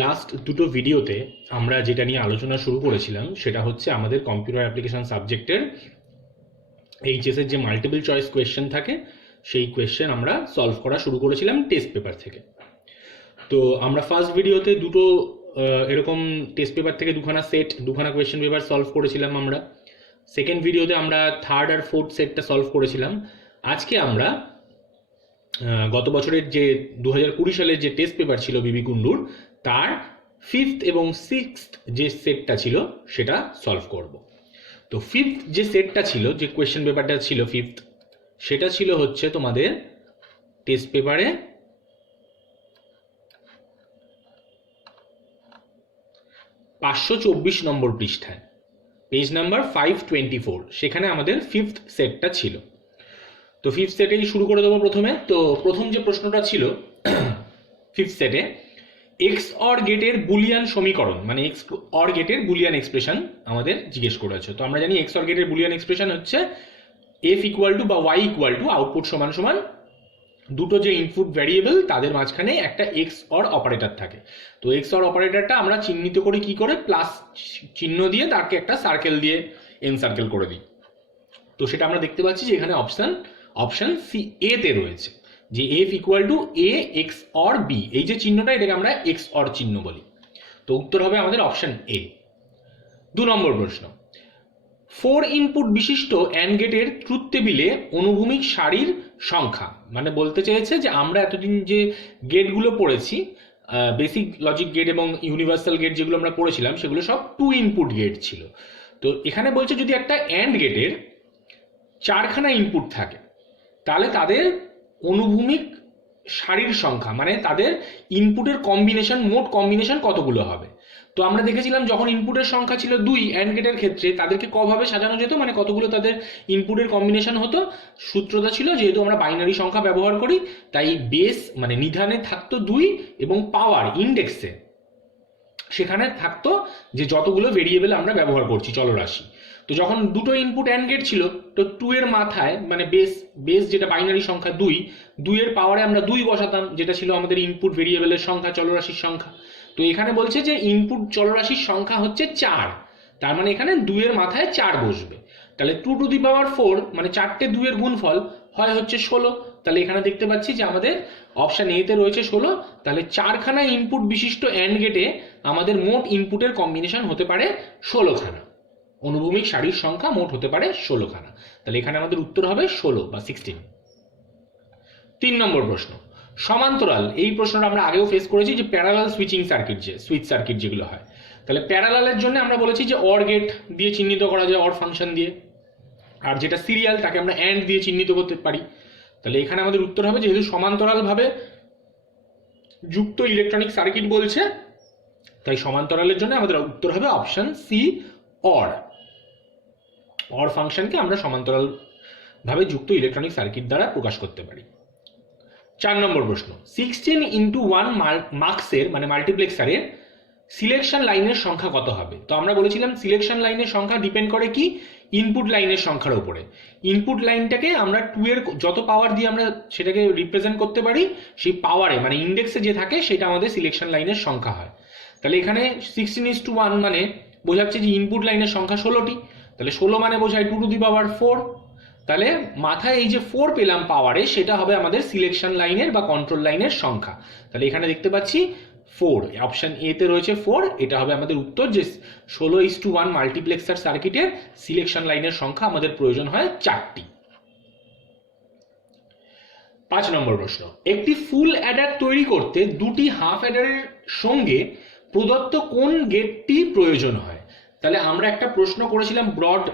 Last দুটো ভিডিওতে আমরা যেটা নিয়ে আলোচনা শুরু করেছিলাম সেটা হচ্ছে আমাদের কম্পিউটার অ্যাপ্লিকেশন সাবজেক্টের এইচএসের যে মাল্টিপল চয়েস কোয়েশ্চেন থাকে সেই কোয়েশ্চেন আমরা সলভ করা শুরু করেছিলাম টেস্ট পেপার থেকে। তো আমরা ফার্স্ট ভিডিওতে দুটো এরকম টেস্ট পেপার থেকে দুখানা কোয়েশ্চেন পেপার সলভ করেছিলাম আমরা। সেকেন্ড ভিডিওতে আমরা থার্ড আর ফোর্থ সেটটা সলভ করেছিলাম। আজকে আমরা গত বছরের যে 2020 সালের যে টেস্ট পেপার ছিল বিবি কুন্ডুর তার ফিফথ এবং সিক্সথ যে সেটটা ছিল সেটা সলভ করব। তো ফিফথ যে সেটটা ছিল, যে কোয়েশ্চেন পেপারটা ছিল ফিফথ, সেটা ছিল হচ্ছে তোমাদের টেস্ট পেপারে 524 নম্বর পৃষ্ঠায়, পেজ নাম্বার 524, সেখানে আমাদের ফিফথ সেটটা ছিল। তো ফিফথ সেটেই শুরু করে দেবো প্রথমে। তো প্রথম যে প্রশ্নটা ছিল ফিফথ সেটে, এক্স অর গেটের বুলিয়ান সমীকরণ, মানে এক্স অর গেটের বুলিয়ান এক্সপ্রেশন আমাদের জিজ্ঞেস করেছে। তো আমরা জানি এক্স অর গেটের বুলিয়ান এক্সপ্রেশন হচ্ছে এফ ইকুয়াল টু বা ওয়াই ইকুয়াল টু আউটপুট সমান সমান দুটো যে ইনপুট ভ্যারিয়েবল তাদের মাঝখানে একটা এক্স অর অপারেটর থাকে। তো এক্স অর অপারেটরটা আমরা চিহ্নিত করি কি করে, প্লাস চিহ্ন দিয়ে তাকে একটা সার্কেল দিয়ে এনসার্কেল করে দিই। তো সেটা আমরা দেখতে পাচ্ছি যে এখানে অপশন সি এ তে রয়েছে যে F equal to A X or B, এই যে চিহ্নটা এটাকে আমরা এক্স অর চিহ্ন বলি। তো উত্তর হবে আমাদের অপশন এ। 2 নম্বর প্রশ্ন, 4 ইনপুট বিশিষ্ট অ্যান্ড গেটের ট্রুথ টেবিলে অনুভূমিক সারির সংখ্যা, মানে বলতে চেয়েছে যে আমরা এতদিন যে গেটগুলো পড়েছি, বেসিক লজিক গেট এবং ইউনিভার্সাল গেট যেগুলো আমরা পড়েছিলাম সেগুলো সব 2 ইনপুট গেট ছিল। তো এখানে বলছে যদি একটা অ্যান্ড গেটের 4খানা ইনপুট থাকে তাহলে তাদের অনুভূমিক সারির সংখ্যা, মানে তাদের ইনপুটের কম্বিনেশন, মোট কম্বিনেশন কতগুলো হবে। তো আমরা দেখেছিলাম যখন ইনপুটের সংখ্যা ছিল 2 অ্যান্ড গেটের ক্ষেত্রে তাদেরকে কভাবে সাজানো যেত, মানে কতগুলো তাদের ইনপুটের কম্বিনেশন হতো। সূত্রটা ছিল যেহেতু আমরা বাইনারি সংখ্যা ব্যবহার করি তাই বেস মানে নিধানে থাকতো 2 এবং পাওয়ার ইন্ডেক্সে সেখানে থাকতো যে যতগুলো ভেরিয়েবল আমরা ব্যবহার করছি চলরাশি। তো যখন দুটো ইনপুট অ্যান্ড গেট ছিল তো 2 এর মাথায় মানে বেস যেটা বাইনারি সংখ্যা 2 এর পাওয়ারে আমরা 2 বসাতাম, যেটা ছিল আমাদের ইনপুট ভেরিয়েবলের সংখ্যা, চলরাশির সংখ্যা। তো এখানে বলছে যে ইনপুট চলরাশির সংখ্যা হচ্ছে 4, তার মানে এখানে 2 এর মাথায় 4 বসবে। তাহলে 2 টু দি পাওয়ার 4 মানে 4টে 2 এর গুণফল হয় হচ্ছে 16। তাহলে এখানে দেখতে পাচ্ছি যে আমাদের অপশন এ তে রয়েছে 16। তাহলে 4খানা ইনপুট বিশিষ্ট অ্যান্ড গেটে আমাদের মোট ইনপুটের কম্বিনেশন হতে পারে 16খানা, অনুভূমিক সারির সংখ্যা মোট হতে পারে 16খানা। তাহলে এখানে আমাদের উত্তর হবে 16 বা 16। 3 নম্বর প্রশ্ন, সমান্তরাল, এই প্রশ্নটা আমরা আগেও ফেস করেছি যে প্যারালাল সুইচিং সার্কিট, যে সুইচ সার্কিট যেগুলো হয়। তাহলে প্যারালালের জন্য আমরা বলেছি যে অর গেট দিয়ে চিহ্নিত করা যায়, অর ফাংশন দিয়ে, আর যেটা সিরিয়াল তাকে আমরা অ্যান্ড দিয়ে চিহ্নিত করতে পারি। তাহলে এখানে আমাদের উত্তর হবে যেহেতু সমান্তরালভাবে যুক্ত ইলেকট্রনিক সার্কিট বলছে তাই সমান্তরালের জন্য আমাদের উত্তর হবে অপশন সি অর ফাংশনকে আমরা সমান্তরাল ভাবে যুক্ত ইলেকট্রনিক সার্কিট দ্বারা প্রকাশ করতে পারি। 4 নম্বর প্রশ্ন, 16x1 মার্কসের মানে মাল্টিপ্লেক্সারের সিলেকশন লাইনের সংখ্যা কত হবে। তো আমরা বলেছিলাম সিলেকশন লাইনের সংখ্যা ডিপেন্ড করে কি, ইনপুট লাইনের সংখ্যার উপরে। ইনপুট লাইনটাকে আমরা 2 এর যত পাওয়ার দিয়ে আমরা সেটাকে রিপ্রেজেন্ট করতে পারি সেই পাওয়ারে মানে ইন্ডেক্সে যে থাকে সেটা আমাদের সিলেকশন লাইনের সংখ্যা হয়। তাহলে এখানে 16:1 মানে বোঝাচ্ছে যে ইনপুট লাইনের সংখ্যা 16টি। তাহলে 16 মানে বোঝায় 2 টু দি পাওয়ার 4। তাহলে মাথায় এই যে 4 পেলাম পাওয়ারে, সেটা হবে আমাদের সিলেকশন লাইনের বা কন্ট্রোল লাইনের সংখ্যা। তাহলে এখানে দেখতে পাচ্ছি 4, অপশন এ তে রয়েছে 4, এটা হবে আমাদের উত্তর যে 16:1 মাল্টিপ্লেক্সার সার্কিটের সিলেকশন লাইনের সংখ্যা আমাদের প্রয়োজন হয় 4টি। 5 নম্বর প্রশ্ন, একটি ফুল অ্যাডার তৈরি করতে দুটি হাফ অ্যাডারের সঙ্গে প্রদত্ত কোন গেটটি প্রয়োজন হয়। তাহলে আমরা একটা প্রশ্ন করেছিলাম ব্রড,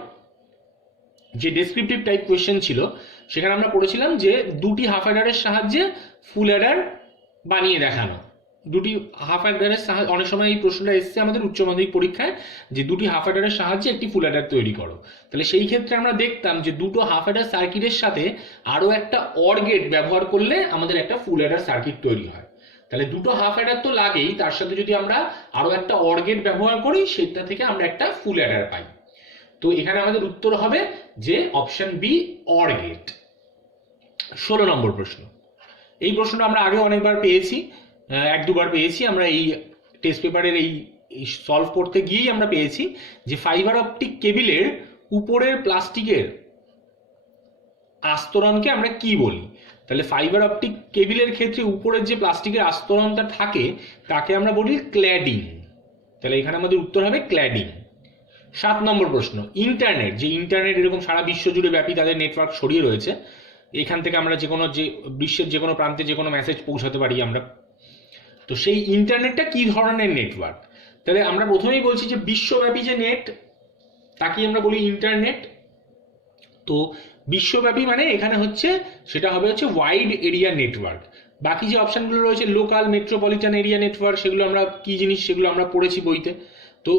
যে ডেসক্রিপটিভ টাইপ কোয়েশ্চেন ছিল, সেখানে আমরা পড়েছিলাম যে দুটি হাফ অ্যাডারের সাহায্যে ফুল অ্যাডার বানিয়ে দেখানো। দুটি হাফ অ্যাডারের সাহায্যে, অনেক সময় এই প্রশ্নটা এসছে আমাদের উচ্চ মাধ্যমিক পরীক্ষায় যে দুটি হাফ অ্যাডারের সাহায্যে একটি ফুল অ্যাডার তৈরি করো। তাহলে সেই ক্ষেত্রে আমরা দেখতাম যে দুটো হাফ অ্যাডার সার্কিটের সাথে আরো একটা অর গেট ব্যবহার করলে আমাদের একটা ফুল অ্যাডার সার্কিট তৈরি হয়। তাহলে দুটো হাফ অ্যাডার তো লাগেই, তার সাথে যদি আমরা আরো একটা অর গেট ব্যবহার করি সেটা থেকে আমরা একটা ফুল অ্যাডার পাই। তো এখানে আমাদের উত্তর হবে যে অপশন বি অর গেট। 16 নম্বর প্রশ্ন, এই প্রশ্নটা আমরা আগে অনেকবার পেয়েছি, 1-2 বার পেয়েছি আমরা এই টেস্ট পেপারের এই সলভ করতে গিয়েই আমরা পেয়েছি যে ফাইবার অপটিক কেবিলের উপরের প্লাস্টিকের আস্তরণকে আমরা কি বলি। তাহলে ফাইবার অপটিক কেবিলের ক্ষেত্রে উপরের যে প্লাস্টিকের আস্তরণটা থাকে তাকে আমরা বলি ক্ল্যাডিং। তাহলে এখানে আমাদের উত্তর হবে ক্ল্যাডিং। 7 নম্বর প্রশ্ন, ইন্টারনেট, যে ইন্টারনেট এরকম সারা বিশ্ব জুড়ে ব্যাপী তাদের নেটওয়ার্ক ছড়িয়ে রয়েছে, এখান থেকে আমরা যে কোনো যে বিশ্বের যে কোনো প্রান্তে যে কোনো মেসেজ পৌঁছাতে পারি আমরা। তো সেই ইন্টারনেটটা কি ধরনের নেটওয়ার্ক? তাহলে আমরা প্রথমেই বলছি যে বিশ্বব্যাপী যে নেট তাকে আমরা বলি ইন্টারনেট। তো বিশ্বব্যাপী মানে এখানে হচ্ছে সেটা হবে হচ্ছে ওয়াইড এরিয়া নেটওয়ার্ক। বাকি যে অপশনগুলো রয়েছে লোকাল, মেট্রোপলিটন এরিয়া নেটওয়ার্ক, সেগুলো আমরা কি জিনিস সেগুলো আমরা পড়েছি বইতে। তো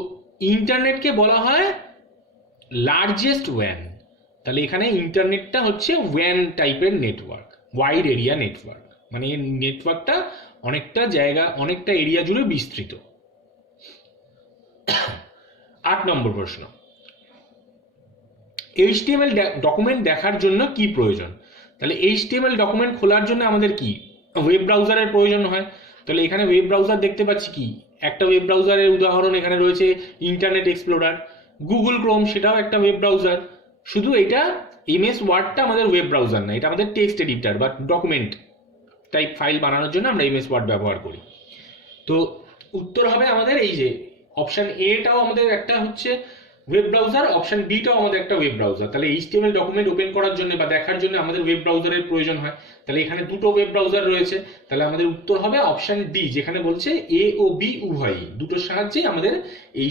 ইন্টারনেটকে বলা হয় লার্জেস্ট ওয়ান। তাহলে এখানে ইন্টারনেটটা হচ্ছে ওয়ান টাইপের নেটওয়ার্ক, ওয়াইড এরিয়া নেটওয়ার্ক, মানে এই নেটওয়ার্কটা অনেকটা জায়গা অনেকটা এরিয়া জুড়ে বিস্তৃত। 8 নম্বর প্রশ্ন, HTML ডকুমেন্ট দেখার জন্য কি প্রয়োজন? তাহলে HTML ডকুমেন্ট খোলার জন্য আমাদের কি ওয়েব ব্রাউজারের প্রয়োজন হয়। তাহলে এখানে ওয়েব ব্রাউজার দেখতে পাচ্ছি কি, একটা ওয়েব ব্রাউজারের উদাহরণ এখানে রয়েছে ইন্টারনেট এক্সপ্লোরার। গুগল ক্রোম সেটাও একটা ওয়েব ব্রাউজার। শুধু এটা MS ওয়ার্ডটা আমাদের ওয়েব ব্রাউজার না, এটা আমাদের টেক্সট এডিটর বা ডকুমেন্ট টাইপ ফাইল বানানোর জন্য আমরা MS ওয়ার্ড ব্যবহার করি। তো উত্তর হবে আমাদের এই যে অপশন এটাও আমাদের একটা হচ্ছে ওয়েব ব্রাউজার, অপশন বিটাও আমাদের একটা ওয়েব ব্রাউজার। তাহলে HTML ডকুমেন্ট ওপেন করার জন্য বা দেখার জন্য আমাদের ওয়েব ব্রাউজারের প্রয়োজন হয়। তাহলে এখানে দুটো ওয়েব ব্রাউজার রয়েছে, তাহলে আমাদের উত্তর হবে অপশন ডি, যেখানে বলছে A ও B উভয়ই, দুটোর সাহায্যে আমাদের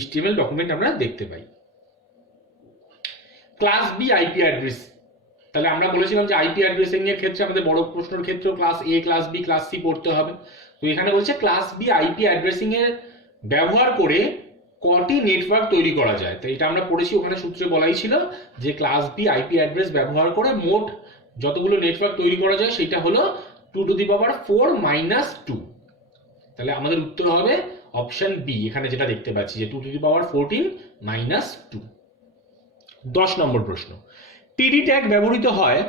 HTML ডকুমেন্ট আমরা দেখতে পাই। ক্লাস বি আইপি অ্যাড্রেস, তাহলে আমরা বলেছিলাম যে আইপি অ্যাড্রেসিং এর ক্ষেত্রে আমাদের বড় প্রশ্নের ক্ষেত্রেও ক্লাস এ, ক্লাস বি, ক্লাস সি পড়তে হবে। তো এখানে বলছে ক্লাস বি আইপি অ্যাড্রেসিং এর ব্যবহার করে কটি নেটওয়ার্ক তৈরি করা যায়। তো এটা আমরা পড়েছি, ওখানে সূত্রে বলাই ছিল যে ক্লাস বি আইপি অ্যাড্রেস ব্যবহার করে মোট যতগুলো নেটওয়ার্ক তৈরি করা যায় সেটা হলো 2⁻4 - 2। তাহলে আমাদের উত্তর হবে অপশন বি, এখানে যেটা দেখতে পাচ্ছি যে 2⁻14 - 2। 10 নম্বর প্রশ্ন, টিডি ট্যাগ ব্যবহৃত হয়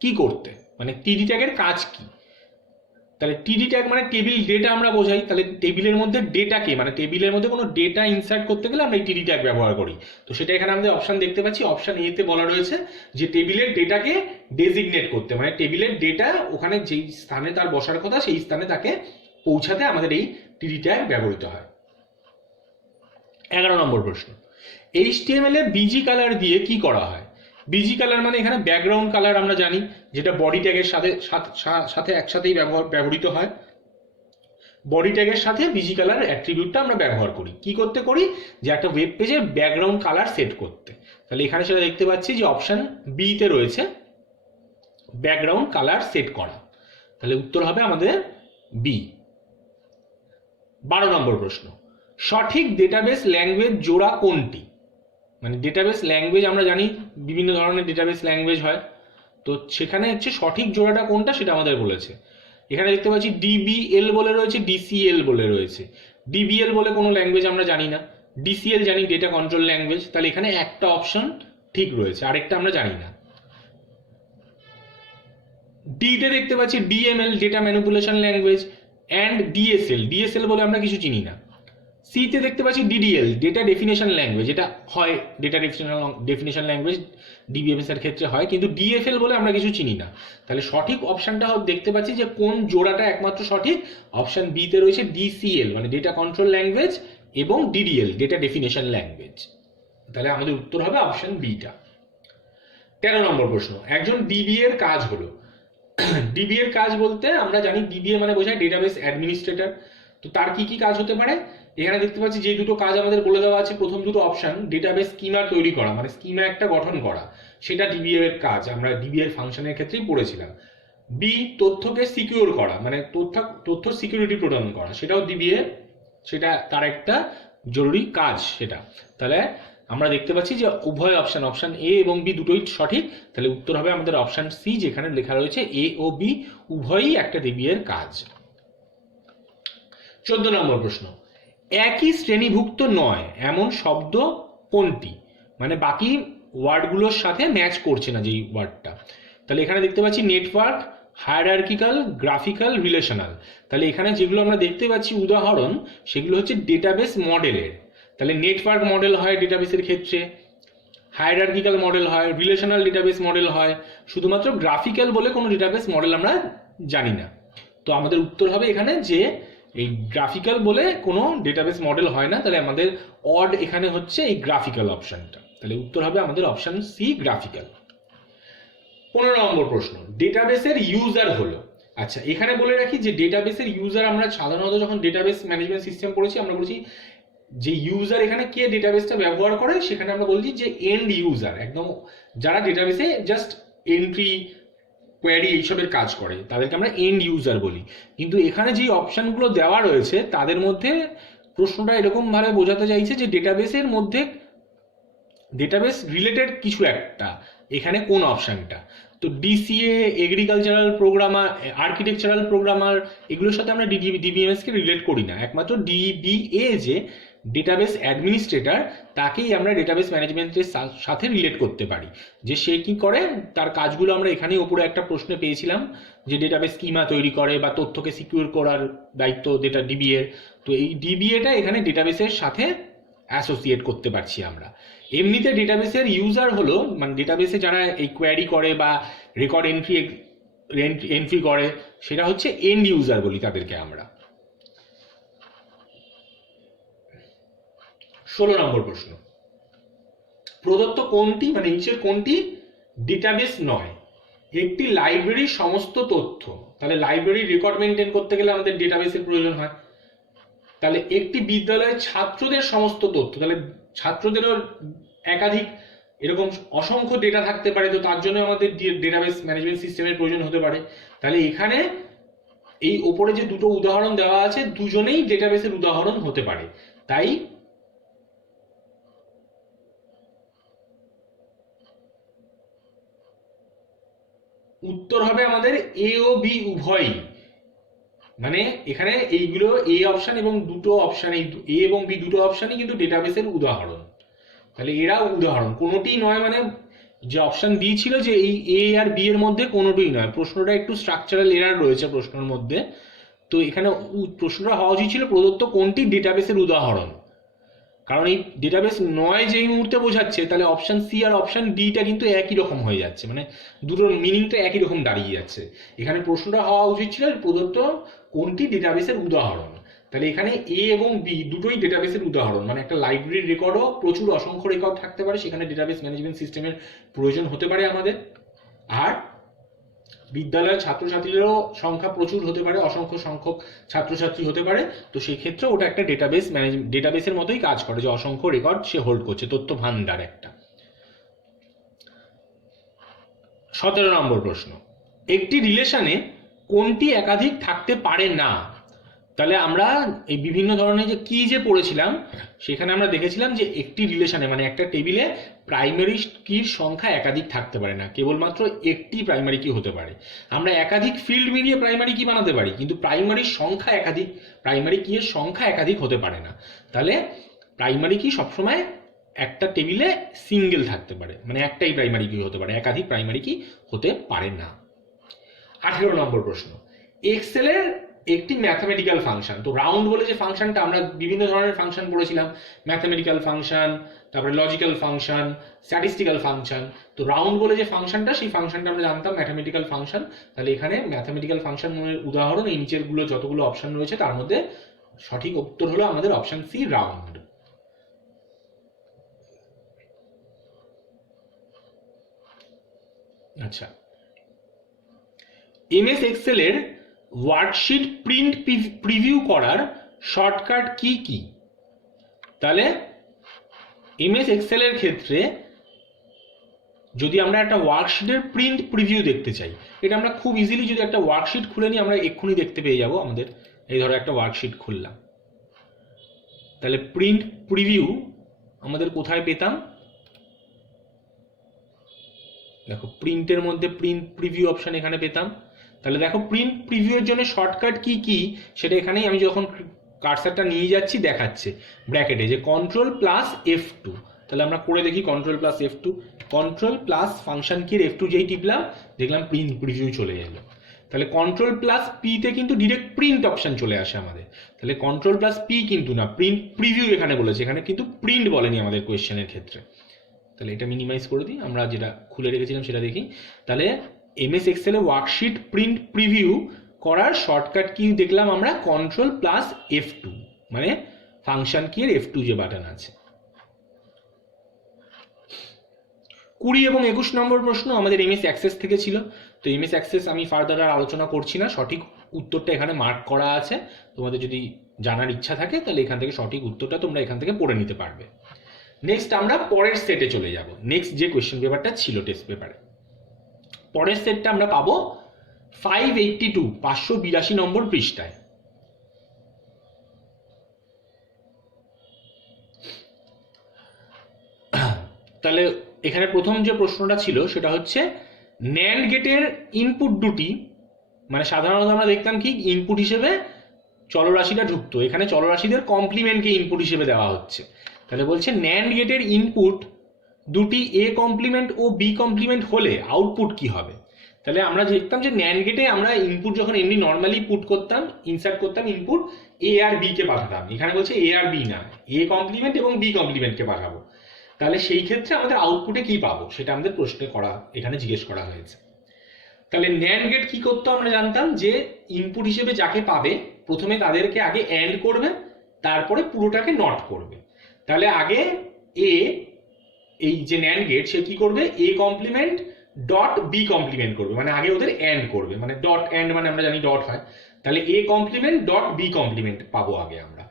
কি করতে, মানে টিডি ট্যাগের কাজ কি? তাহলে টিডি ট্যাগ মানে টেবিল ডেটা আমরা বোঝাই। তাহলে টেবিলের মধ্যে ডেটাকে মানে টেবিলের মধ্যে কোনো ডেটা ইনসার্ট করতে গেলে আমরা এই টিডি ট্যাগ ব্যবহার করি। তো সেটা এখানে আমাদের অপশন দেখতে পাচ্ছি, অপশন এ তে বলা রয়েছে যে টেবিলের ডেটাকে ডেজিগনেট করতে, মানে টেবিলের ডেটা ওখানে যেই স্থানে তার বসার কথা সেই স্থানে তাকে পৌঁছাতে আমাদের এই টিডি ট্যাগ ব্যবহৃত হয়। 11 নম্বর প্রশ্ন, HTML এ বিজি কালার দিয়ে কি করা হয়? বিজি কালার মানে এখানে ব্যাকগ্রাউন্ড কালার আমরা জানি, যেটা বডি ট্যাগের সাথে একসাথেই ব্যবহৃত হয়। বডি ট্যাগের সাথে বিজি কালার অ্যাট্রিবিউটটা আমরা ব্যবহার করি কি করতে করি, যে একটা ওয়েব পেজের ব্যাকগ্রাউন্ড কালার সেট করতে। তাহলে এখানে সেটা দেখতে পাচ্ছি যে অপশন বি তে রয়েছে ব্যাকগ্রাউন্ড কালার সেট করা। তাহলে উত্তর হবে আমাদের বি। 12 নম্বর প্রশ্ন, সঠিক ডেটাবেস ল্যাঙ্গুয়েজ জোড়া কোনটি? মানে ডেটাবেস ল্যাঙ্গুয়েজ আমরা জানি বিভিন্ন ধরনের ডেটাবেস ল্যাঙ্গুয়েজ হয়, তো সেখানে হচ্ছে সঠিক জোড়াটা কোনটা সেটা আমাদের বলেছে। এখানে দেখতে পাচ্ছি DBL বলে রয়েছে, DCL বলে রয়েছে। DBL বলে কোনো ল্যাঙ্গুয়েজ আমরা জানি না, DCL জানি ডেটা কন্ট্রোল ল্যাঙ্গুয়েজ। তাহলে এখানে একটা অপশন ঠিক রয়েছে, আরেকটা আমরা জানি না। ডি তে দেখতে পাচ্ছি DML data manipulation language and DSL বলে আমরা কিছু চিনি না। সি তে দেখতে পাচ্ছি DDL ডেটা ডেফিনেশন ল্যাঙ্গুয়েজ, এটা হয় ডেটা ডেফিনেশন ল্যাঙ্গুয়েজ DBMS এর ক্ষেত্রে হয়, কিন্তু DFL বলে আমরা কিছু চিনি না। তাহলে সঠিক অপশনটা দেখতে পাচ্ছি যে কোন জোড়াটা একমাত্র সঠিক, অপশন বি তে রয়েছে DCL মানে ডেটা কন্ট্রোল ল্যাঙ্গুয়েজ এবং DDL ডেটা ডেফিনেশন ল্যাঙ্গুয়েজ। তাহলে আমাদের উত্তর হবে অপশন বিটা। 13 নম্বর প্রশ্ন, একজন DBA এর কাজ হলো। DBA এর কাজ বলতে আমরা জানি DBA মানে বোঝায় ডেটাবেস অ্যাডমিনিস্ট্রেটর। তো তার কি কি কাজ হতে পারে? এখানে দেখতে পাচ্ছি যে দুটো কাজ আমাদের বলে দেওয়া আছে, প্রথম দুটো অপশন ডেটাবেস স্কিমা তৈরি করা মানে স্কিমা একটা গঠন করা, সেটা DBA এর কাজ, আমরা DBA এর ফাংশনের ক্ষেত্রেই পড়েছিলাম। বি তথ্যকে সিকিউর করা মানে তথ্য সিকিউরিটি প্রদান করা, সেটাও DBA, সেটা তার একটা জরুরি কাজ সেটা। তাহলে আমরা দেখতে পাচ্ছি যে উভয় অপশন এ এবং বি দুটোই সঠিক। তাহলে উত্তর হবে আমাদের অপশন সি, যেখানে লেখা রয়েছে এ ও বি উভয়ই একটা DBA এর কাজ। 14 নম্বর প্রশ্ন, একই শ্রেণীভুক্ত নয় এমন শব্দ কোনটি? মানে বাকি ওয়ার্ডগুলোর সাথে ম্যাচ করছে না যেই ওয়ার্ডটা। তাহলে এখানে দেখতে পাচ্ছি নেটওয়ার্ক, হায়ারার্কিক্যাল, গ্রাফিক্যাল, রিলেশনাল। তাহলে এখানে যেগুলো আমরা দেখতে পাচ্ছি উদাহরণ, সেগুলো হচ্ছে ডেটাবেস মডেলের। তাহলে নেটওয়ার্ক মডেল হয় ডেটাবেসের ক্ষেত্রে, হায়ারার্কিক্যাল মডেল হয়, রিলেশনাল ডেটাবেস মডেল হয়, শুধুমাত্র গ্রাফিক্যাল বলে কোনো ডেটাবেস মডেল আমরা জানি না। তো আমাদের উত্তর হবে এখানে যে এই গ্রাফিক্যাল বলে কোনো ডেটাবেস মডেল হয় না। তাহলে আমাদের অড এখানে হচ্ছে এই গ্রাফিক্যাল অপশনটা। তাহলে উত্তর হবে আমাদের অপশন সি, গ্রাফিক্যাল। 15 নম্বর প্রশ্ন, ডেটাবেসের ইউজার হলো। আচ্ছা, এখানে বলে রাখি যে ডেটাবেসের ইউজার আমরা সাধারণত যখন ডেটাবেস ম্যানেজমেন্ট সিস্টেম পড়েছি আমরা বলছি যে ইউজার এখানে কে ডেটাবেসটা ব্যবহার করে, সেখানে আমরা বলছি যে এন্ড ইউজার, একদম যারা ডেটাবেসে জাস্ট এন্ট্রি, কোয়ারি এইসবের কাজ করে তাদেরকে আমরা এন্ড ইউজার বলি। কিন্তু এখানে যে অপশনগুলো দেওয়া রয়েছে তাদের মধ্যে প্রশ্নটা এরকম ভাবে বোঝাতে চাইছে যে ডেটাবেসের মধ্যে ডেটাবেস রিলেটেড কিছু একটা, এখানে কোন অপশনটা। তো DCA, agricultural programmer, architectural programmer, এগুলোর সাথে আমরা ডিবিএমএস কে রিলেট করি না। একমাত্র ডিবিএ যে ডেটাবেস অ্যাডমিনিস্ট্রেটর, তাকেই আমরা ডেটাবেস ম্যানেজমেন্টের সাথে রিলেট করতে পারি। যে সে কি করে তার কাজগুলো আমরা এখানেই ওপরে একটা প্রশ্নে পেয়েছিলাম যে ডেটাবেস স্কিমা তৈরি করে বা তথ্যকে সিকিউর করার দায়িত্ব যেটা ডিবিএর। তো এই ডিবিএটা এখানে ডেটাবেসের সাথে অ্যাসোসিয়েট করতে পারছি আমরা। এমনিতে ডেটাবেসের ইউজার হলো মানে ডেটাবেসে যারা এই কোয়ারি করে বা রেকর্ড এন্ট্রি করে, সেটা হচ্ছে এন্ড ইউজার বলি তাদেরকে আমরা। 16 নম্বর প্রশ্ন, প্রদত্ত কোনটি মানে নিচের কোনটি ডেটাবেস নয়? একটি লাইব্রেরির সমস্ত তথ্য, তাহলে লাইব্রেরির রেকর্ড মেনটেন করতে গেলে আমাদের ডেটাবেসের প্রয়োজন হয়। তাহলে একটি বিদ্যালয়ের ছাত্রদের সমস্ত তথ্য, তাহলে ছাত্রদেরও একাধিক এরকম অসংখ্য ডেটা থাকতে পারে, তো তার জন্য আমাদের ডেটাবেস ম্যানেজমেন্ট সিস্টেমের প্রয়োজন হতে পারে। তাহলে এখানে এই ওপরে যে দুটো উদাহরণ দেওয়া আছে দুজনেই ডেটাবেসের উদাহরণ হতে পারে। তাই উত্তর হবে আমাদের এ ও বি উভয়ই। মানে এখানে এইগুলো এ অপশন এবং দুটো অপশন, এই এ এবং বি দুটো অপশনই কিন্তু ডেটাবেসের উদাহরণ। তাহলে এরা উদাহরণ, কোনোটি নয়, মানে যে অপশন দিয়েছিল যে এই এ আর বি এর মধ্যে কোনোটিই নয়। প্রশ্নটা একটু স্ট্রাকচারাল এরার রয়েছে প্রশ্নের মধ্যে। তো এখানে প্রশ্নটা হওয়া উচিত ছিল প্রদত্ত কোনটি ডেটাবেসের উদাহরণ, কারণ এই ডেটাবেস নয় যেই মুহূর্তে বোঝাচ্ছে তাহলে অপশন সি আর অপশন ডিটা কিন্তু একই রকম হয়ে যাচ্ছে, মানে দুটোর মিনিংটা একই রকম দাঁড়িয়ে যাচ্ছে। এখানে প্রশ্নটা হওয়া উচিত ছিল প্রদত্ত কোনটি ডেটাবেসের উদাহরণ। তাহলে এখানে এ এবং বি দুটোই ডেটাবেসের উদাহরণ। মানে একটা লাইব্রেরির রেকর্ডও প্রচুর অসংখ্য রেকর্ড থাকতে পারে, সেখানে ডেটাবেস ম্যানেজমেন্ট সিস্টেমের প্রয়োজন হতে পারে আমাদের। আর বিদ্যালয়ের ছাত্রছাত্রীদেরও সংখ্যা প্রচুর হতে পারে, অসংখ্য সংখ্যক ছাত্রছাত্রী হতে পারে। তো সেই ক্ষেত্রে ওটা একটা ডেটাবেসের মতোই কাজ করে, যে অসংখ্য রেকর্ড সে হোল্ড করছে, তথ্য ভান্ডার একটা। 17 নম্বর প্রশ্ন, একটি রিলেশনে কোনটি একাধিক থাকতে পারে না? তাহলে আমরা এই বিভিন্ন ধরনের যে কি যে পড়েছিলাম সেখানে আমরা দেখেছিলাম যে একটি রিলেশনে মানে একটা টেবিলে প্রাইমারি কির সংখ্যা একাধিক থাকতে পারে না, কেবলমাত্র একটি প্রাইমারি কি হতে পারে। আমরা একাধিক ফিল্ড মিলিয়ে প্রাইমারি কি বানাতে পারি, কিন্তু প্রাইমারির সংখ্যা একাধিক, প্রাইমারি কি এর সংখ্যা একাধিক হতে পারে না। তাহলে প্রাইমারি কি সবসময় একটা টেবিলে সিঙ্গেল থাকতে পারে, মানে একটাই প্রাইমারি কি হতে পারে, একাধিক প্রাইমারি কি হতে পারে না। 18 নম্বর প্রশ্ন, এক্সেলের একটি ম্যাথমেটিক্যাল ফাংশন। তো রাউন্ড বলে যে ফাংশনটা, আমরা বিভিন্ন ধরনের ফাংশন পড়েছিলাম, ম্যাথমেটিক্যাল ফাংশন, তারপরে লজিক্যাল ফাংশন, স্ট্যাটিস্টিক্যাল ফাংশন। তো রাউন্ড বলে যে ফাংশনটা, সেই ফাংশনটা আমরা জানতাম ম্যাথমেটিক্যাল ফাংশন। তাহলে এখানে ম্যাথমেটিক্যাল ফাংশনের উদাহরণ এই নিচের গুলো যতগুলো অপশন রয়েছে তার মধ্যে সঠিক উত্তর হলো আমাদের অপশন সি, রাউন্ড। আচ্ছা, এমএস এক্সেলের ওয়ার্কশিট প্রিন্ট প্রিভিউ করার শর্টকাট কি কি? তাহলে এমএস এক্সেলের ক্ষেত্রে যদি আমরা একটা ওয়ার্কশিটের প্রিন্ট প্রিভিউ দেখতে চাই, এটা আমরা খুব ইজিলি যদি একটা ওয়ার্কশিট খুলে নিই আমরা এক্ষুনি দেখতে পেয়ে যাব। আমাদের এই ধরো একটা ওয়ার্কশিট খুললাম, তাহলে প্রিন্ট প্রিভিউ আমাদের কোথায় পেতাম? দেখো প্রিন্টের মধ্যে প্রিন্ট প্রিভিউ অপশন এখানে পেতাম। তাহলে দেখো প্রিন্ট প্রিভিউর জন্য শর্টকাট কি কি সেটা এখানেই আমি যখন কার্সারটা নিয়ে যাচ্ছি দেখাচ্ছে ব্র্যাকেটে যে Ctrl+F2। তাহলে আমরা করে দেখি Ctrl+F2, Ctrl+ ফাংশন কির F2 যেই টিপলাম দেখলাম প্রিন্ট প্রিভিউ চলে এলো। তাহলে কন্ট্রোল প্লাস পিতে কিন্তু ডিরেক্ট প্রিন্ট অপশন চলে আসে আমাদের। তাহলে কন্ট্রোল প্লাস পি কিন্তু না, প্রিন্ট প্রিভিউ এখানে বলেছে, এখানে কিন্তু প্রিন্ট বলেনি আমাদের কোয়েশ্চেনের ক্ষেত্রে। তাহলে এটা মিনিমাইজ করে দিই, আমরা যেটা খুলে রেখেছিলাম সেটা দেখি। তাহলে এমএস এক্সেলে ওয়ার্কশিট প্রিন্ট প্রিভিউ করার শর্টকাট কি দেখলাম আমরা, কন্ট্রোল প্লাস F2, মানে ফাংশন কি এর F2 যে বাটন আছে। 20 এবং 21 নম্বর প্রশ্ন আমাদের এমএস অ্যাক্সেস থেকে ছিল। তো এমএস অ্যাক্সেস আমি ফার্দার আর আলোচনা করছি না, সঠিক উত্তরটা এখানে মার্ক করা আছে। তোমাদের যদি জানার ইচ্ছা থাকে তাহলে এখান থেকে সঠিক উত্তরটা তোমরা এখান থেকে পড়ে নিতে পারবে। নেক্সট আমরা পরের সেটে চলে যাব। নেক্সট যে কোয়েশ্চেন পেপারটা ছিল টেস্ট পেপারে, পরের সেটটা আমরা পাবো 582, 582 নম্বর পৃষ্ঠায়। তাহলে এখানে প্রথম যে প্রশ্নটা ছিল সেটা হচ্ছে ন্যান্ড গেটের ইনপুট দুটি, মানে সাধারণত আমরা দেখতাম কি ইনপুট হিসেবে চলরাশিটা ঢুকতো, এখানে চলরাশিদের কমপ্লিমেন্টকে ইনপুট হিসেবে দেওয়া হচ্ছে। তাহলে বলছে ন্যান্ড গেটের ইনপুট দুটি এ কমপ্লিমেন্ট ও বি কমপ্লিমেন্ট হলে আউটপুট কি হবে। তাহলে আমরা দেখতাম যে ন্যান্ড গেটে আমরা ইনপুট যখন এমনি নর্মালি পুট করতাম, ইনসার্ট করতাম ইনপুট, এ আর বি কে পাঠাতাম। এখানে বলছে এ আর বি না, এ কমপ্লিমেন্ট এবং বি কমপ্লিমেন্টকে পাঠাবো। তাহলে সেই ক্ষেত্রে আমাদের আউটপুটে কি পাবো সেটা আমাদের প্রশ্নে করা, এখানে জিজ্ঞেস করা হয়েছে। তাহলে ন্যান্ড গেট কি করতো আমরা জানতাম যে ইনপুট হিসেবে যাকে পাবে প্রথমে তাদেরকে আগে অ্যান্ড করবে, তারপরে পুরোটাকে নট করবে। তাহলে আগে এ, এই যে ন্যান্ড গেট সে কি করবে, A complement dot B complement করবে, মানে আগে ওদের অ্যান্ড করবে, মানে ডট অ্যান্ড মানে আমরা জানি ডট হয়। তাহলে A complement dot B complement পাবো আগে আমরা,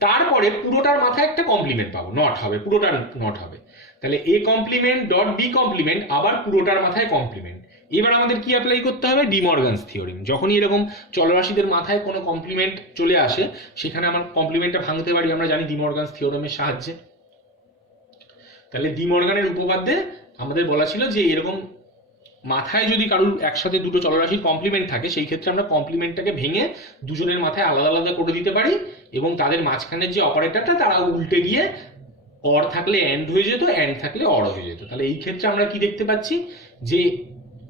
তারপরে পুরোটার মাথায় একটা কমপ্লিমেন্ট পাবো, নট হবে, পুরোটা নট হবে। তাহলে A complement dot B complement আবার পুরোটার মাথায় কমপ্লিমেন্ট। এবার আমাদের কি অ্যাপ্লাই করতে হবে, ডি মর্গানস থিওরেম। যখনই এরকম চলরাশিদের মাথায় কোনো কমপ্লিমেন্ট চলে আসে সেখানে আমার কমপ্লিমেন্টটা ভাঙতে পারি আমরা জানি ডি মর্গানস থিওরেমের সাহায্যে। তাহলে ডি মর্গানের উপপাদ্যে আমাদের বলা ছিল যে এরকম মাথায় যদি কারুর একসাথে দুটো চলরাশির কমপ্লিমেন্ট থাকে সেই ক্ষেত্রে আমরা কমপ্লিমেন্টটাকে ভেঙে দুজনের মাথায় আলাদা আলাদা করে দিতে পারি এবং তাদের মাঝখানের যে অপারেটরটা তারা উল্টে গিয়ে অর থাকলে অ্যান্ড হয়ে যেত, অ্যান্ড থাকলে অর হয়ে যেত। তাহলে এই ক্ষেত্রে আমরা কি দেখতে পাচ্ছি যে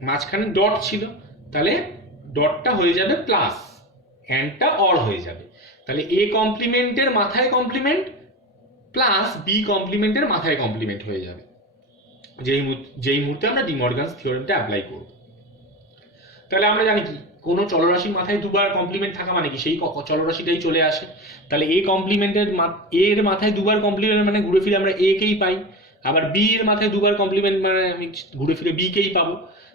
মাঝখানে ডট ছিল, তাহলে ডটটা হয়ে যাবে প্লাস, অ্যান্ডটা অর হয়ে যাবে। তাহলে এ কমপ্লিমেন্টের মাথায় কমপ্লিমেন্ট প্লাস বি কমপ্লিমেন্টের মাথায় কমপ্লিমেন্ট হয়ে যাবে যেই মুহূর্তে আমরা ডি মর্গানস থিওরেমটা অ্যাপ্লাই করব। তাহলে আমরা জানি কি কোনো চলরাশির মাথায় দুবার কমপ্লিমেন্ট থাকা মানে কি সেই চলরাশিটাই চলে আসে। তাহলে এ কমপ্লিমেন্টের এর মাথায় দুবার কমপ্লিমেন্ট মানে ঘুরে ফিরে আমরা এ কেই পাই, আবার বি এর মাথায় দুবার কমপ্লিমেন্ট মানে আমি ঘুরে ফিরে বি কেই পাবো।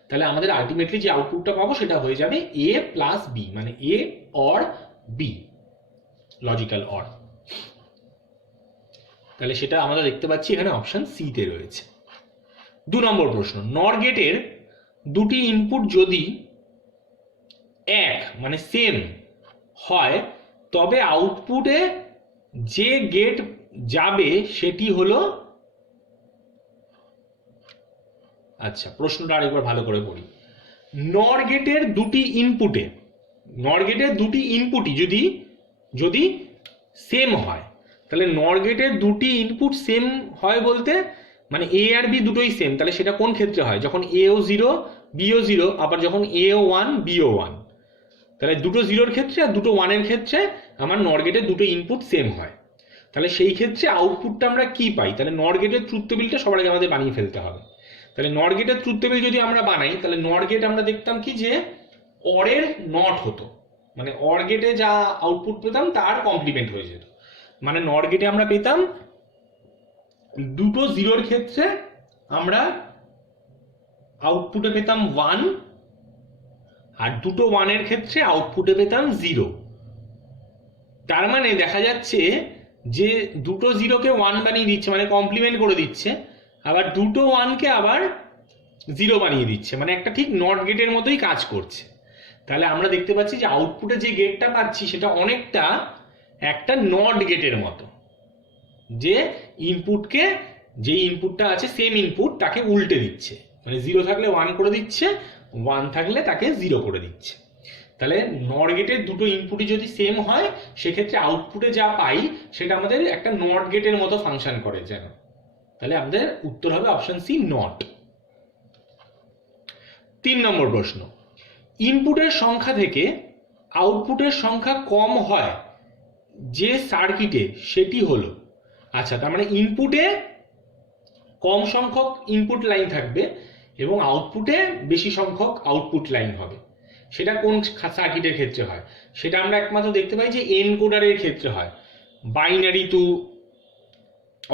তাহলে আমাদের আলটিমেটলি যে আউটপুটটা পাবো সেটা হয়ে যাবে এ প্লাস বি, মানে a or B, logical or. তাহলে সেটা আমরা দেখতে পাচ্ছি এখানে অপশন সি তে রয়েছে। 2 নম্বর প্রশ্ন, নর গেটের দুটি ইনপুট যদি এক মানে সেম হয় তবে আউটপুটে যে গেট যাবে সেটি হলো, আচ্ছা প্রশ্নটা আরেকবার ভালো করে পড়ি। নর গেটের দুটি ইনপুটই যদি সেম হয়, তাহলে নর গেটের দুটি ইনপুট সেম হয় বলতে মানে এ আর বি দুটোই সেম, তাহলে সেটা কোন ক্ষেত্রে হয়, যখন এও 0 বিও 0, আবার যখন এও 1 বিও 1। তাহলে দুটো 0-র ক্ষেত্রে আর দুটো 1-এর ক্ষেত্রে আমার নর গেটের দুটো ইনপুট সেম হয়। তাহলে সেই ক্ষেত্রে আউটপুটটা আমরা কি পাই, তাহলে নর গেটের ট্রুথ টেবিলটা সবার আগে আমাদের বানিয়ে ফেলতে হবে। তাহলে নর গেটের ট্রুথ টেবিল যদি আমরা বানাই তাহলে নর গেট আমরা দেখতাম কি যে অরের নট হতো, মানে অর গেটে যা আউটপুট পেতাম তার কমপ্লিমেন্ট হয়ে যেত। মানে নর গেটে আমরা পেতাম দুটো 0-র ক্ষেত্রে আমরা আউটপুটে পেতাম 1, আর দুটো 1-এর ক্ষেত্রে আউটপুটে পেতাম 0। তার মানে দেখা যাচ্ছে যে দুটো 0-কে 1 বানিয়ে দিচ্ছে মানে কমপ্লিমেন্ট করে দিচ্ছে, আবার দুটো 1-কে আবার 0 বানিয়ে দিচ্ছে, মানে একটা ঠিক নট গেটের মতোই কাজ করছে। তাহলে আমরা দেখতে পাচ্ছি যে আউটপুটে যে গেটটা পাচ্ছি সেটা অনেকটা একটা নট গেটের মতো, যে ইনপুটকে, যে ইনপুটটা আছে সেম ইনপুট তাকে উল্টে দিচ্ছে, মানে 0 থাকলে 1 করে দিচ্ছে, 1 থাকলে তাকে 0 করে দিচ্ছে। তাহলে নর গেটের দুটো ইনপুটই যদি সেম হয় সেক্ষেত্রে আউটপুটে যা পাই সেটা আমাদের একটা নট গেটের মতো ফাংশন করে যেন। তাহলে আমাদের উত্তর হবে অপশন সি, নট। 3 নম্বর প্রশ্ন, ইনপুটের সংখ্যা থেকে আউটপুটের সংখ্যা কম হয় যে সার্কিটে সেটি হলো, আচ্ছা তার মানে ইনপুটে কম সংখ্যক ইনপুট লাইন থাকবে এবং আউটপুটে বেশি সংখ্যক আউটপুট লাইন হবে, সেটা কোন সার্কিটের ক্ষেত্রে হয়? সেটা আমরা একমাত্র দেখতে পাই যে এনকোডারের ক্ষেত্রে হয়। Binary to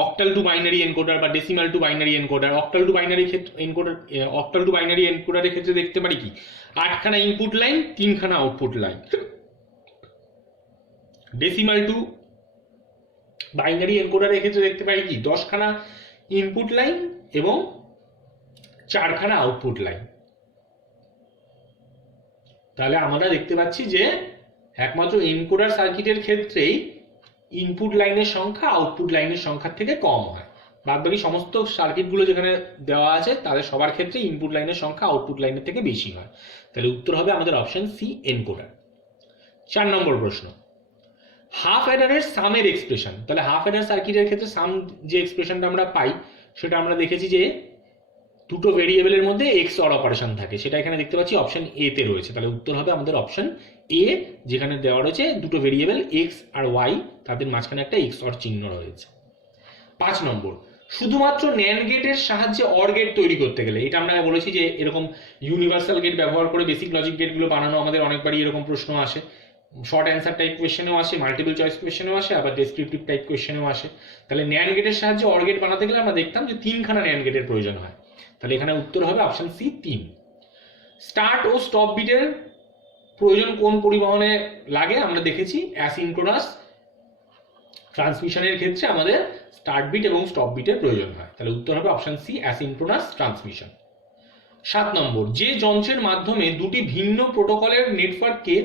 octal to binary encoder বা decimal to binary encoder. Octal to binary encoder, octal to binary এনকোডারের ক্ষেত্রে দেখতে পারি কি 8খানা ইনপুট লাইন 3খানা output line. Decimal to binary এনকোডারের ক্ষেত্রে দেখতে পাই কি 10খানা ইনপুট লাইন এবং 4খানা আউটপুট লাইন। তাহলে আমরা দেখতে পাচ্ছি যে একমাত্র এনকোডার সার্কিটের ক্ষেত্রেই ইনপুট লাইনের সংখ্যা আউটপুট লাইনের সংখ্যার থেকে কম হয়। বাদবাকি সমস্ত সার্কিটগুলো যেখানে দেওয়া আছে তাদের সবার ক্ষেত্রে ইনপুট লাইনের সংখ্যা আউটপুট লাইনের থেকে বেশি হয়। তাহলে উত্তর হবে আমাদের অপশন সি, এনকোডার। 4 নম্বর প্রশ্ন, হাফ অ্যাডারের সামের এক্সপ্রেশন। তাহলে হাফ অ্যাডার সার্কিটের ক্ষেত্রে সাম যে এক্সপ্রেশনটা আমরা পাই সেটা আমরা দেখেছি যে দুটো ভেরিয়েবলের মধ্যে এক্স অর অপারেশন থাকে, সেটা এখানে দেখতে পাচ্ছি অপশন এ তে রয়েছে। তাহলে উত্তর হবে আমাদের অপশন এ, যেখানে দেওয়া রয়েছে দুটো ভেরিয়েবল এক্স আর ওয়াই, তাদের মাঝখানে একটা এক্স অর চিহ্ন রয়েছে। 5 নম্বর, শুধুমাত্র ন্যান্ড গেটের সাহায্যে অর গেট তৈরি করতে গেলে, এটা আমরা বলেছি যে এরকম ইউনিভার্সাল গেট ব্যবহার করে বেসিক লজিক গেটগুলো বানানো আমাদের অনেকবারই এরকম প্রশ্ন আসে। শর্ট অ্যান্সার টাইপ কোয়েশ্চেনেও আসে, মাল্টিপল চয়েস কোয়েশ্চেনেও আসে, আবার ডেসক্রিপটিভ টাইপ কোয়েশ্চেনেও আসে। তাহলে ন্যান্ড গেটের সাহায্যে অর গেট বানাতে গেলে আমরা দেখতাম যে 3খানা ন্যান্ড গেটের প্রয়োজন হয়। তাহলে এখানে উত্তর হবে অপশন সি, 3। স্টার্ট ও স্টপ বিটের প্রয়োজন কোন পরিবহনে লাগে? আমরা দেখেছি অ্যাসিনক্রোনাস ট্রান্সমিশনের ক্ষেত্রে আমাদের স্টার্ট বিট এবং স্টপ বিটের প্রয়োজন হয়। তাহলে উত্তর হবে অপশন সি, অ্যাসিনক্রোনাস ট্রান্সমিশন। 7 নম্বর, যে যন্ত্রের মাধ্যমে দুটি ভিন্ন প্রোটোকলের নেটওয়ার্ককে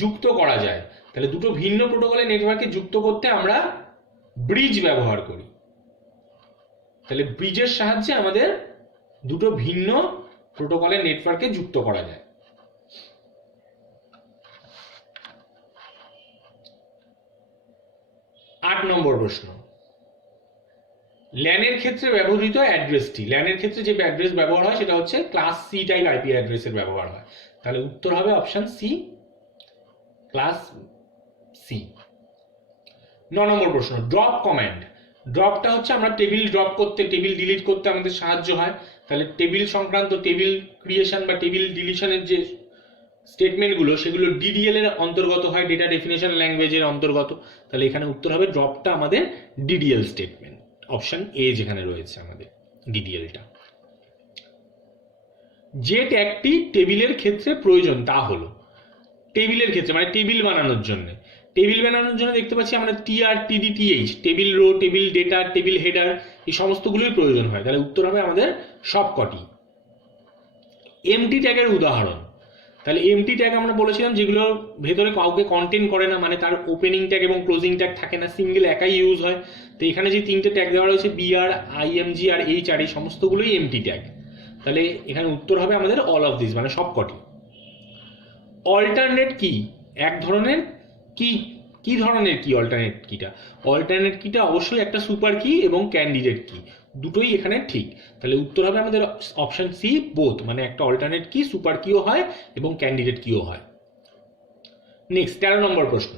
যুক্ত করা যায়। তাহলে দুটো ভিন্ন প্রোটোকলের নেটওয়ার্ককে যুক্ত করতে আমরা ব্রিজ ব্যবহার করি। তাহলে ব্রিজের সাহায্যে আমাদের দুটো ভিন্ন প্রোটোকলের নেটওয়ার্কে যুক্ত করা যায়। 8 নম্বর প্রশ্ন, ল্যানের ক্ষেত্রে ব্যবহৃত অ্যাড্রেসটি। ল্যানের ক্ষেত্রে যে অ্যাড্রেস ব্যবহার হয় সেটা হচ্ছে ক্লাস সি টাইপ আইপি অ্যাড্রেসের ব্যবহার হয়। তাহলে উত্তর হবে অপশন সি, ক্লাস সি। 9 নম্বর প্রশ্ন, ড্রপ কমান্ড। ড্রপটা হচ্ছে আমরা টেবিল ড্রপ করতে, টেবিল ডিলিট করতে আমাদের সাহায্য হয়। তাহলে টেবিল সংক্রান্ত, টেবিল ক্রিয়েশন বা টেবিল ডিলিশনের যে স্টেটমেন্টগুলো সেগুলো ডিডিএল এর অন্তর্গত হয়, ডেটা ডেফিনেশন ল্যাঙ্গুয়েজের অন্তর্গত। তাহলে এখানে উত্তর হবে ড্রপটা আমাদের ডিডিএল স্টেটমেন্ট, অপশন এ যেখানে রয়েছে আমাদের ডিডিএলটা। যে ট্যাগটি টেবিলের ক্ষেত্রে প্রয়োজন তা হলো, টেবিলের ক্ষেত্রে মানে টেবিল বানানোর জন্য, টেবিল বানানোর জন্য দেখতে পাচ্ছি আমরা TR, TD, TH, table row, table data, table header, এই সমস্তগুলোই প্রয়োজন হয়। তাহলে উত্তর হবে আমাদের সবকটি। এমটি ট্যাগের উদাহরণ। তাহলে এমটি ট্যাগ আমরা বলেছিলাম যেগুলো ভেতরে কাউকে কন্টেন্ট করে না, মানে তার ওপেনিং ট্যাগ এবং ক্লোজিং ট্যাগ থাকে না, সিঙ্গেল একাই ইউজ হয়। তো এখানে যে 3টে ট্যাগ দেওয়া রয়েছে বিআর, আইএমজি আর এইচআর, এই সমস্তগুলোই এমটি ট্যাগ। তাহলে এখানে উত্তর হবে আমাদের অল অফ দিস, মানে সবকটি। অল্টারনেট কি এক ধরনের কি, কি ধরনের কি অল্টারনেট কিটা? অল্টারনেট কিটা অবশ্যই একটা সুপার কি এবং ক্যান্ডিডেট কি, দুটোই এখানে ঠিক। তাহলে উত্তর হবে আমাদের অপশন সি, বোথ, মানে একটা অল্টারনেট কি সুপার কিও হয় এবং ক্যান্ডিডেট কিও হয়। নেক্সট 13 নম্বর প্রশ্ন,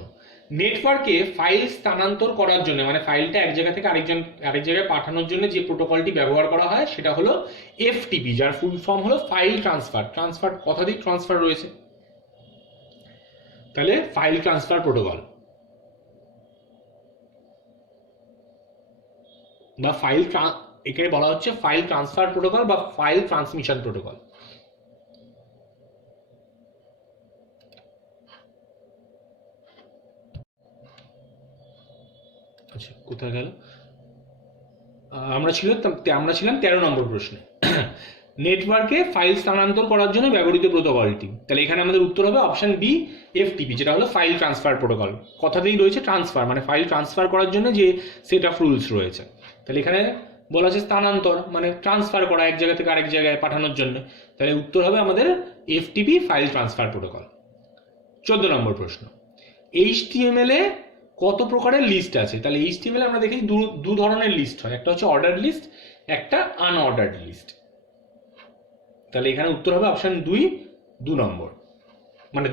নেটওয়ার্কে ফাইল স্থানান্তর করার জন্য, মানে ফাইলটা এক জায়গা থেকে আরেক জায়গায় পাঠানোর জন্য যে প্রোটোকলটি ব্যবহার করা হয় সেটা হলো এফটিপি, যার ফুল ফর্ম হলো ফাইল ট্রান্সফার। ট্রান্সফার কথাতেই ট্রান্সফার রয়েছে, তাহলে ফাইল ট্রান্সফার প্রোটোকল বা এখানে বলা হচ্ছে ফাইল ট্রান্সফার প্রোটোকল বা ফাইল ট্রান্সমিশন প্রোটোকল। আচ্ছা কোথায় গেল? আমরা ছিলাম 13 নম্বর প্রশ্নে। নেটওয়ার্কে ফাইল স্থানান্তর করার জন্য ব্যবহৃত প্রোটোকলটি। তাহলে এখানে আমাদের উত্তর হবে অপশন বি, এফটিপি, যেটা হলো ফাইল ট্রান্সফার প্রোটোকল। কথাতেই রয়েছে ট্রান্সফার, মানে ফাইল ট্রান্সফার করার জন্য যে সেট অফ রুলস রয়েছে। তাহলে এখানে বলা আছে স্থানান্তর, মানে ট্রান্সফার করা এক জায়গা থেকে আরেক জায়গায় পাঠানোর জন্য। তাহলে উত্তর হবে আমাদের এফটিপি, ফাইল ট্রান্সফার প্রোটোকল। 14 নম্বর প্রশ্ন, এইচটিএমএল এ কত প্রকারের লিস্ট আছে? তাহলে এইচটিএমএল আমরা দেখি দু ধরনের লিস্ট হয়, একটা হচ্ছে অর্ডার লিস্ট, একটা আনঅর্ডার্ড লিস্ট। তাহলে এখানে উত্তর হবে অপশন 2 নম্বর। মানে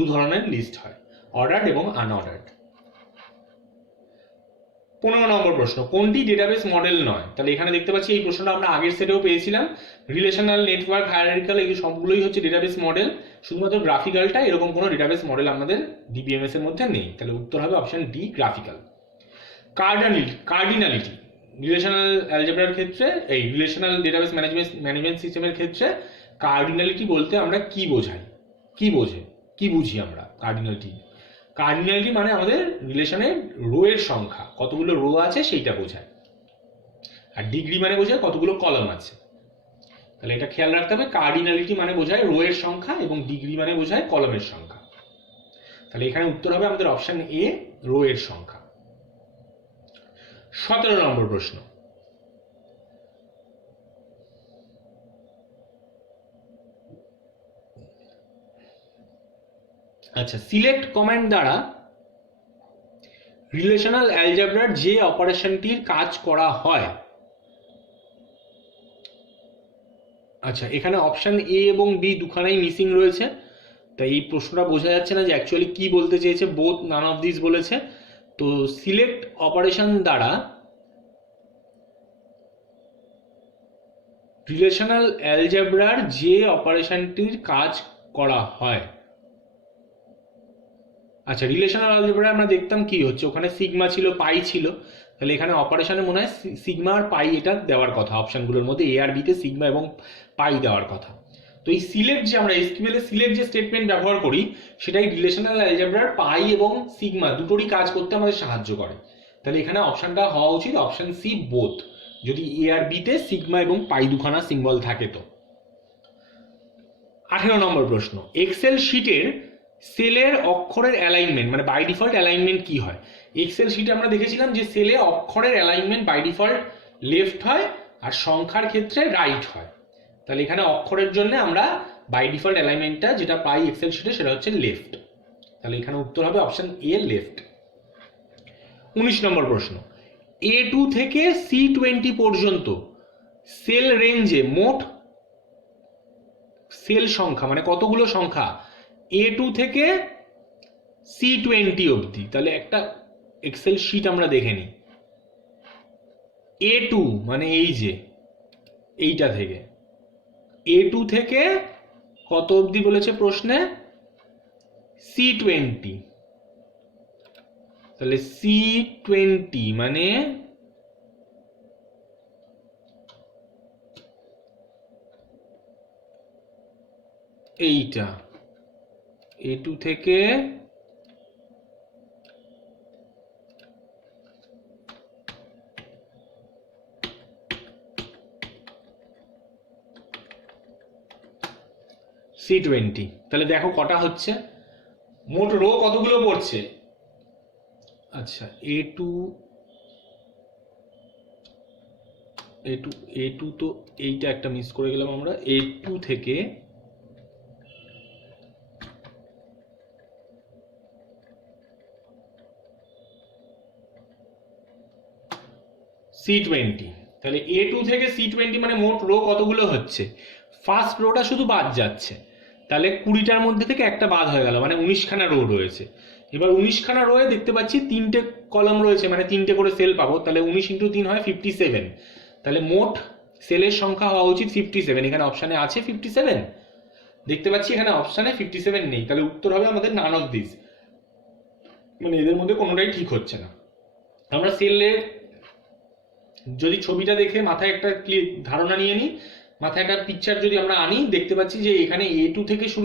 দু ধরনের লিস্ট হয়, অর্ডার্ড এবং আনঅর্ডার্ড। 15 নম্বর প্রশ্ন, কোনটি ডেটাবেস মডেল নয়? তাহলে এখানে দেখতে পাচ্ছি এই প্রশ্নটা আমরা আগের সেটেও পেয়েছিলাম। রিলেশনাল, নেটওয়ার্ক, হায়ারার্কিক্যাল, এই সবগুলোই হচ্ছে ডেটাবেস মডেল। শুধুমাত্র গ্রাফিক্যালটা, এরকম কোনো ডেটাবেস মডেল আমাদের ডিবিএমএস এর মধ্যে নেই। তাহলে উত্তর হবে option D, graphical. Cardinality relational অ্যালজেব্রার ক্ষেত্রে, এই রিলেশনাল ডেটাবেস ম্যানেজমেন্ট সিস্টেমের ক্ষেত্রে কার্ডিনালিটি বলতে আমরা কি বোঝাই, কি বুঝি আমরা কার্ডিনালিটি? কার্ডিনালিটি মানে আমাদের রিলেশনের রো এর সংখ্যা, কতগুলো রো আছে সেইটা বোঝায়। আর ডিগ্রি মানে বোঝায় কতগুলো কলাম আছে। তাহলে এটা খেয়াল রাখতে হবে, কার্ডিনালিটি মানে বোঝায় রো এর সংখ্যা এবং ডিগ্রি মানে বোঝায় কলামের সংখ্যা। তাহলে এখানে উত্তর হবে আমাদের অপশন এ, রো এর সংখ্যা। 17 নম্বর প্রশ্ন, আচ্ছা, সিলেক্ট কমান্ড দ্বারা রিলেশনাল অ্যালজেব্রার যে অপারেশনটির কাজ করা হয়। আচ্ছা, এখানে অপশন এ এবং বি দুখানাই মিসিং রয়েছে, তাই এই প্রশ্নটা বোঝা যাচ্ছে না যে অ্যাকচুয়ালি কি বলতে চেয়েছে। বোথ, নান অফ দিস বলেছে। তো সিলেক্ট অপারেশন দ্বারা রিলেশনাল অ্যালজেব্রার যে অপারেশনটির কাজ করা হয়। আচ্ছা, রিলেশনাল অ্যালজেব্রা আমরা দেখতাম কি হচ্ছে, ওখানে সিগমা ছিল, পাই ছিল। তাহলে এখানে অপারেশনে মনে হয় সিগমা আর পাই এটা দেওয়ার কথা, অপশনগুলোর মধ্যে এ আর বিতে সিগমা এবং পাই দেওয়ার কথা। তো এই সিলেক্ট যে আমরা এসকিউএল এ সিলেক্ট যে স্টেটমেন্ট ব্যবহার করি, সেটাই রিলেশনাল অ্যালজেব্রার পাই এবং সিগমা দুটোরই কাজ করতে আমাদের সাহায্য করে। তাহলে এখানে অপশনটা হওয়া উচিত অপশন সি, বোথ, যদি এ আর বিতে সিগমা এবং পাই দুখানা সিম্বল থাকে তো। 18 নম্বর প্রশ্ন, এক্সেল শিটের সেলের অক্ষরের অ্যালাইনমেন্ট মানে বাই ডিফল্ট অ্যালাইনমেন্ট কি হয়? এক্সেল শিটে আমরা দেখেছিলাম যে সেলে অক্ষরের অ্যালাইনমেন্ট বাই ডিফল্ট লেফট হয় আর সংখ্যার ক্ষেত্রে রাইট হয়। তাহলে এখানে অক্ষরের জন্য আমরা বাই ডিফল্ট অ্যালাইনমেন্টটা যেটা পাই এক্সেল শিটে সেটা হচ্ছে লেফট। তাহলে এখানে উত্তর হবে অপশন এ, লেফট। 19 নম্বর প্রশ্ন, A2 থেকে C20 পর্যন্ত সেল রেঞ্জে মোট সেল সংখ্যা মানে কতগুলো সংখ্যা? A2 থেকে C20 অবধি। তাহলে একটা এক্সেল শিট আমরা দেখে নিই। A2 মানে এই যে এইটা থেকে, A2 থেকে কত অবধি বলেছে প্রশ্নে? C20। তাহলে C20 মানে এইটা, A2 থেকে C20। তাহলে দেখো কটা হচ্ছে, মোট রো কতগুলো পড়ছে? আচ্ছা, A2 তো এইটা একটা মিস করে গেলাম আমরা। A2 থেকে C20, তাহলে A2 থেকে C20 মানে মোট রো কতগুলো হচ্ছে? ফার্স্ট রোটা শুধু বাদ যাচ্ছে, তাহলে 20টার মধ্যে থেকে একটা বাদ হয়ে গেল, মানে 19খানা রো রয়েছে। এবার 19খানা রোয়ে দেখতে পাচ্ছি 3টে কলাম রয়েছে, মানে 3টে করে সেল পাবো। তাহলে 19 × 3 হয় 57। তাহলে মোট সেলের সংখ্যা হওয়া উচিত 57। এখানে অপশানে আছে 57, দেখতে পাচ্ছি এখানে অপশানে 57 নেই। তাহলে উত্তর হবে আমাদের নান অফ দিস, মানে এদের মধ্যে কোনোটাই ঠিক হচ্ছে না। আমরা সেলের যদি ছবিটা দেখে মাথায় একটা ধারণা নিয়ে নিই, মাথায় একটা পিকচার যদি আমরা আনি, দেখতে পাচ্ছি যে এখানে A2 থেকে শুরু